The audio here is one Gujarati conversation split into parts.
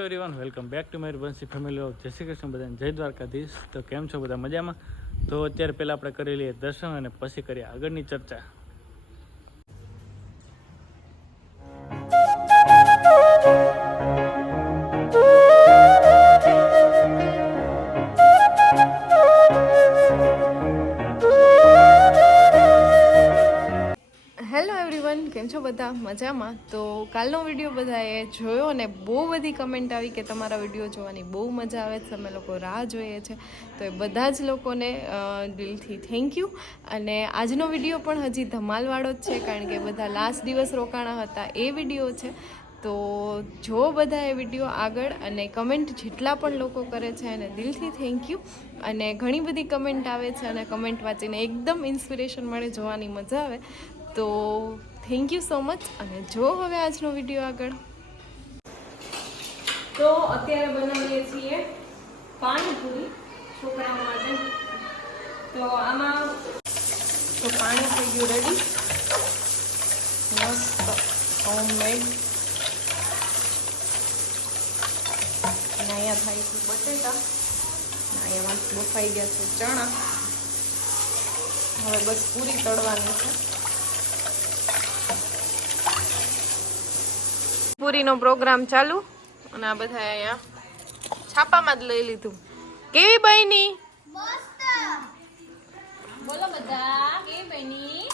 એવરીવન વેલકમ બેક ટુ મારી બંસી ફેમિલી ઓફ જય શ્રી કૃષ્ણ બધાને જય દ્વારકાધીશ. તો કેમ છો બધા મજામાં? તો અત્યારે પહેલાં આપણે કરી લઈએ દર્શન અને પછી કરીએ આગળની ચર્ચા. હેલો એવરીવન, કેમ છો બધા મજામાં? તો કાલનો વિડીયો બધાએ જોયો અને બહુ બધી કમેન્ટ આવી કે તમારા વિડીયો જોવાની બહુ મજા આવે છે, અમે લોકો રાહ જોઈએ છે. તો એ બધા જ લોકોને દિલથી થેન્ક યુ. અને આજનો વિડીયો પણ હજી ધમાલવાળો જ છે, કારણ કે બધા લાસ્ટ દિવસ રોકાણા હતા એ વિડીયો છે. તો જો બધા એ વિડીયો આગળ અને કમેન્ટ જેટલા પણ લોકો કરે છે એને દિલથી થેન્ક યુ. અને ઘણી બધી કમેન્ટ આવે છે અને કમેન્ટ વાંચીને એકદમ ઇન્સ્પિરેશન મળે, જોવાની મજા આવે. તો થેન્ક યુ સો મચ. અને જો હવે આજનો વિડીયો આગળ. તો અત્યારે બનાવીએ છીએ પાણીપુરી છોકરાઓ માટે. તો આમાં તો પાણી થઈ ગયું રેડી, મસ્ત હોમમેડ. અને અહીંયા થાય છે બટેટા, અહીંયા બફાઈ ગયા છે ચણા. હવે બસ પૂરી તળવાની છે. પૂરીનો પ્રોગ્રામ ચાલુ અને આ બધા અહીંયા છાપામાં જ લઈ લીધું. કેવી બની? મસ્ત. બોલો બધા, કેવી બની?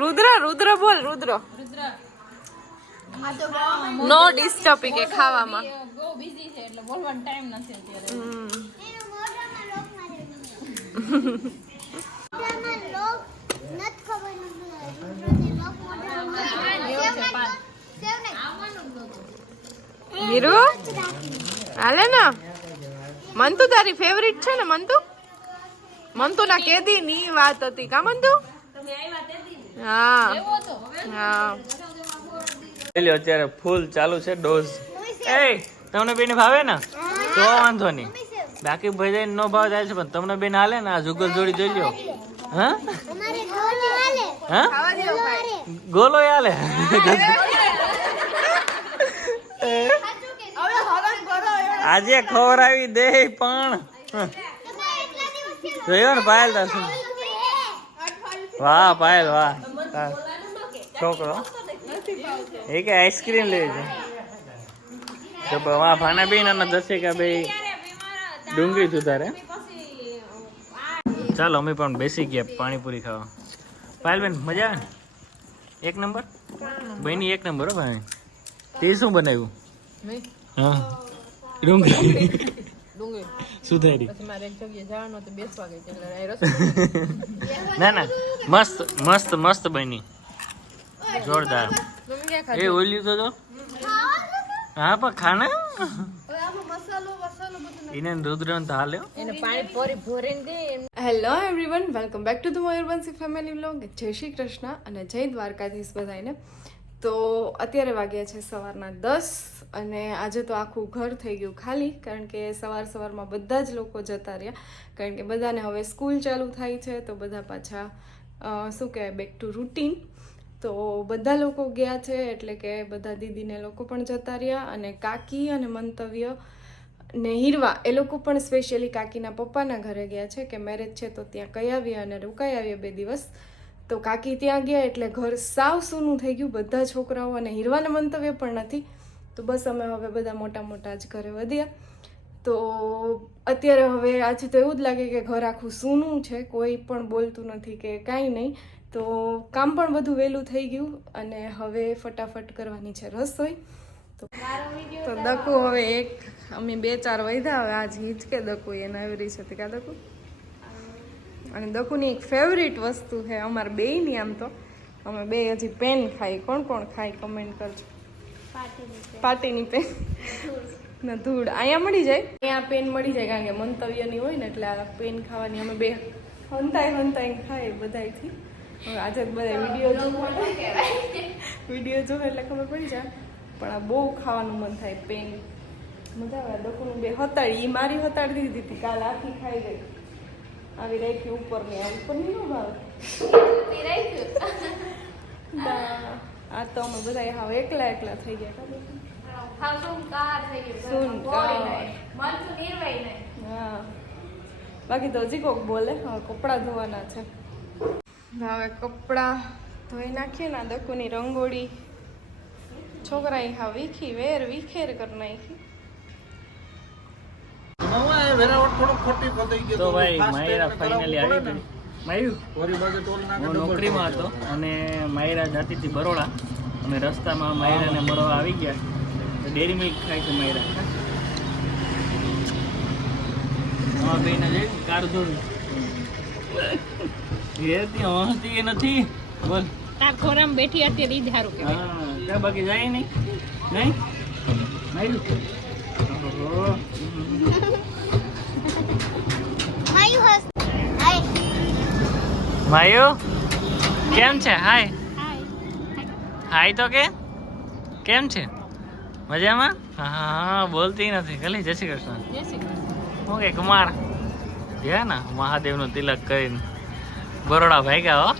રુદ્ર રુદ્ર બોલ, રુદ્ર નો ડિસ્ટર્બ કે ખાવામાં બહુ બિઝી છે એટલે બોલવાનો ટાઈમ નથી અત્યારે. હીરો હાલે ને? મંતુ તારી ફેવરિટ છે ને? મંતુ ના કેદી ની વાત હતી કા મંતુ? હા હા. અત્યારે ફૂલ ચાલુ છે ડોઝ. એ તમને બેને ભાવે ને તો વાંધો નહીં, બાકી ભાઈ નો ભાવ જાય છે, પણ તમને બેન હાલે ને આ જુગલ જોડી જોઈ લ્યો. હા હા ગોલો હાલે. આજે ખબર આવી દે પણ જોયો ને પાયલ દર્શન. વાહ પાયલ વાહ, છોકરો એ કે આઈસ્ક્રીમ લેવી છે. તો વાહ ભાના બેન અને દર્શિકા બે ડુંગળી સુધારે. ચાલો અમે પણ બેસી ગયા પાણીપુરી ખાવા. પાયલ બેન મજા આવે ને? એક નંબર બની, એક નંબર હો ભાઈ. તે શું બનાવ્યું? હા ડુંગળી સુધારી. ના ના મસ્ત મસ્ત મસ્ત બની, જોરદાર. એ ઓલ્યું તો હા પણ ખાના એને રુદ્ર તો હાલ્યો એને પાણી પોરી ભરીને દે. Hello everyone, welcome back to the Mayurvanshi family vlog. જય શ્રી કૃષ્ણ અને જય દ્વારકાધીશ બધાને. તો અત્યારે વાગ્યા છે સવારના 10 અને આજે તો આખું ઘર થઈ ગયું ખાલી, કારણ કે સવારમાં બધા જ લોકો જતા રહ્યા, કારણ કે બધાને હવે સ્કૂલ ચાલુ થાય છે. તો બધા પાછા શું કહેવાય, બેક ટુ રૂટીન. તો બધા લોકો ગયા છે, એટલે કે બધા દીદીને લોકો પણ જતા રહ્યા. અને કાકી અને મંતવ્ય ને હીરવા એ લોકો પણ સ્પેશિયલી કાકીના પપ્પાના ઘરે ગયા છે કે મેરેજ છે, તો ત્યાં કઈ આવ્યા અને રોકાઈ આવ્યા 2 દિવસ. તો કાકી ત્યાં ગયા એટલે ઘર સાવ સૂનું થઈ ગયું, બધા છોકરાઓ. અને હીરવાને મંતવ્ય પણ નથી. તો બસ અમે હવે બધા મોટા જ ઘરે વધ્યા. તો અત્યારે હવે આજે તો એવું જ લાગે કે ઘર આખું સૂનું છે, કોઈ પણ બોલતું નથી કે કાંઈ નહીં. તો કામ પણ બધું વહેલું થઈ ગયું અને હવે ફટાફટ કરવાની છે રસોઈ. તો દકુ હવે એક અમે 2-4 વધ્યા. હવે આજ હિંચકે દકુ એને આવી છે કા દકુ. અને દકુની એક ફેવરિટ વસ્તુ છે અમારે બેયની. આમ તો અમે બે હજી પેન ખાઈ. કોણ કોણ ખાઈ કમેન્ટ કરજો. પાર્ટીની પેન ના ધૂળ અહીંયા મળી જાય, અહીંયા પેન મળી જાય, કારણ કે મંતવ્યની હોય ને એટલે આ પેન ખાવાની અમે બે હંતાઈ ખાઈ બધાથી. હવે આજે બધા વિડીયો જોવે એટલે ખબર પડી જાય, પણ આ બહુ ખાવાનું મન થાય પેન. મજા આવે. દકુનું બે હતાડી, એ મારી હતાડી દીધી હતી કાલ, આખી ખાઈ ગઈ. આવી રાખી ઉપરની, આ ઉપરની ન ભાવે. આ તો અમે બધા હાવ એકલા એકલા થઈ ગયા હા સુનકાર થઈ ગયું સુનકાર. મન તો નિર્વય નહીં હા બાકી તો હજી કોક બોલે હવે કપડાં ધોવાના છે હવે કપડાં ધોઈ નાખીએ ને દકુની રંગોળી છોકરાએ હા વીખી વેર વિખેર કરી નાખી તો ભાઈ માયરા ફાઇનલી આવી ગઈ માયુ હું નોકરીમાં હતો અને માયરા જતી હતી બરોડા અમે રસ્તામાં માયરાને મળવા આવી ગયા ડેરી મિલ્ક ખાય છે માયરા હા બેને જઈ કાર ધોવી એ ત્યાં હસતી એ નથી બોલ તાર ખોરામાં બેઠી અત્યારે ઈ ધારું કે હા ત્યાં બાકી જાય નહીં નહીં માયુ ઓહો માયુ કેમ છે હાય હાય તો કેમ છે મજામાં હા બોલતી નથી ખાલી જય શ્રી કૃષ્ણ હું કે કુમાર ગયા ને મહાદેવનું તિલક કરીને બરોડા ભાગ્યા હો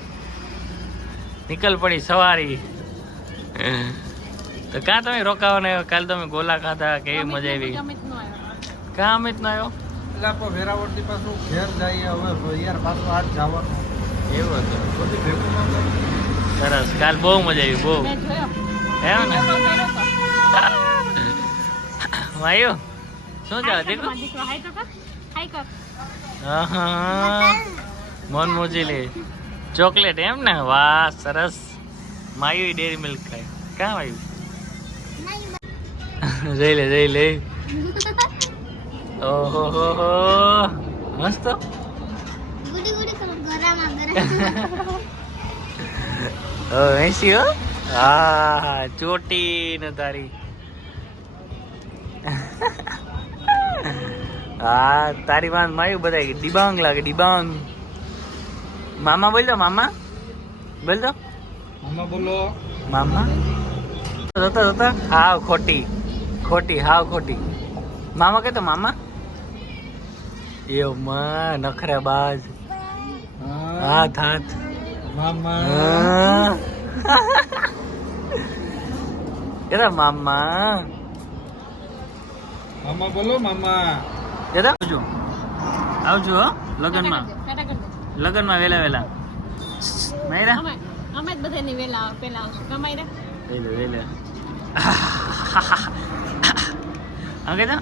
નીકળ પડી સવારી તો કાં તમે રોકાવો ને કાલે તમે ગોલા ખાધા કેવી મજા આવી કાં અમિત નો આવ્યો વેરાવળથી પાછું ઘેર જઈએ હવે યાર પાછું આજ જવાનું એવું હતું બધી ભેગું ન કરું. સરસ કાલ બહુ મજા આવી બહુ એમ ને માયુ શું ચાલે દીકરો હા મન મોજીલી ચોકલેટ એમ ને વાહ સરસ માયુ ડેરી મિલ્ક ખાય કાં માયુ જઈ લે ઓહો હો હો મસ્ત એસી હો હા ચોટી ને તારી હા તારી વાત માયું બધા ડિબાંગ લાગે ડિબાંગ મામા બોલ દો મામા બોલ દો મામા બોલો મામા જોતા હાવ ખોટી હાવ ખોટી મામા કે તો મામા એવ માં નખરા બાજ હાથ મામા કેતા મામા મામા બોલો મામા કેતા આવજો હો લગનમાં વેલા માયરા અમે જ બધાની વેલા પેલા આવશું કમાઈ રે વેલે આ કેતા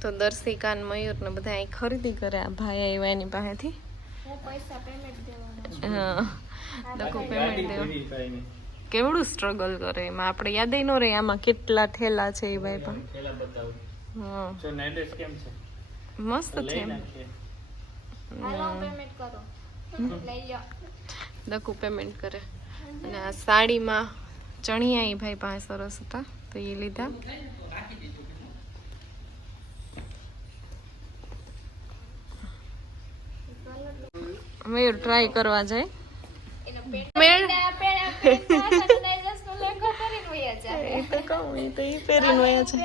તો દર્શિકા ને મયુર ને બધા અહીં ખરીદી કરે આ ભાઈ આવ્યા એની પાસેથી હું પૈસા પેમેન્ટ દેવાના હા લોકો પેમેન્ટ દેવા કેવડું સ્ટ્રગલ કરે એમાં આપણે યાદ ન રહે આમાં કેટલા ઠેલા છે એ ભાઈ પણ હા કેમ છે મસ્ત છે એમ હાલો પેમેન્ટ કરો લઈ લો દકુ પેમેન્ટ કરે અને આ સાડીમાં ચણિયા એ ભાઈ પાસે સરસ હતા તો એ લીધા મયુર ટ્રાય કરવા જાય એ તો કહું એ તો એ પહેરીને વયા છે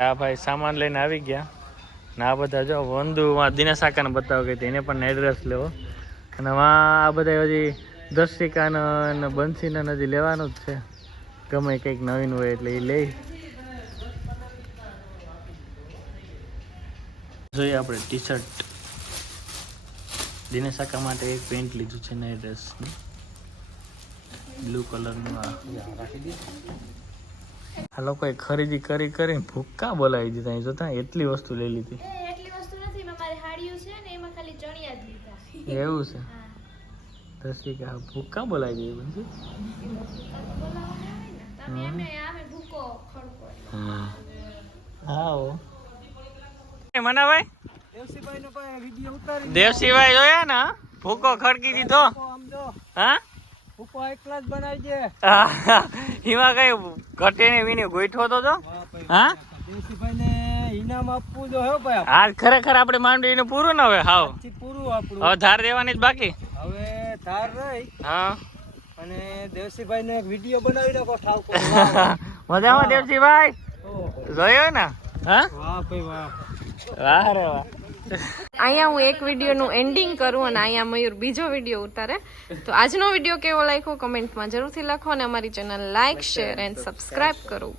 આ ભાઈ સામાન લઈને આવી ગયા ને આ બધા જો વંદુમાં દિનેશ કાકાને બતાવો કે એને પણ એડ્રેસ લેવો અને આ બધા હજી દર્શિકાને અને બંસીને હજી લેવાનું જ છે ગમે કંઈક નવીન હોય એટલે એ લઈ જોઈએ આપણે ટી શર્ટ દિનેશ કાકા માટે એક પેન્ટ લીધું છે ને ડ્રેસ બ્લુ કલરનું આ લોકોએ ખરીદી કરીને ભૂક્કા બોલાવી દીધા અહીં જોતા એટલી વસ્તુ લઈ લીધી એટલી વસ્તુ નથી મારી હાડીઓ છે ને એમાં ખાલી ચણિયા જ લીધા એવું છે દર્શિકા ભૂક્કા બોલાવી દીધી તમે એમે આમે ભૂકો ખડકો હા મનાભાઈ દેવસીભાઈ નો પાસે વિડિયો ઉતારી દેવસિંહભાઈ જોયા ને ભૂકો ખડકી દીધો આમ જો હા ઉપ એકલા જ બનાવી દે એમાં કઈ ઘટે ને વિને ગોઠવો તો જો હા દેવસીભાઈ ને ઇનામ આપવું જો હે ભાઈ આજ ખરેખર આપણે માંડવીનું પૂરું ને હવે હાવ પછી પૂરું આપણું હવે ધાર દેવાની જ બાકી હવે ધાર રહી હા અને દેવસીભાઈ નો એક વિડિયો બનાવી નાખો ઠાવકો મજામાં દેવસિંહભાઈ જોયો ને હા વાહ ભાઈ વાહ વાહ રે વાહ અહીંયા હું એક વિડીયોનું એન્ડિંગ કરું અને અહીંયા મયુર બીજો વિડીયો ઉતારે. તો આજનો વિડીયો કેવો લાગ્યો કમેન્ટમાં જરૂરથી લખો અને અમારી channel like share and subscribe કરો.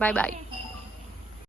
Bye by.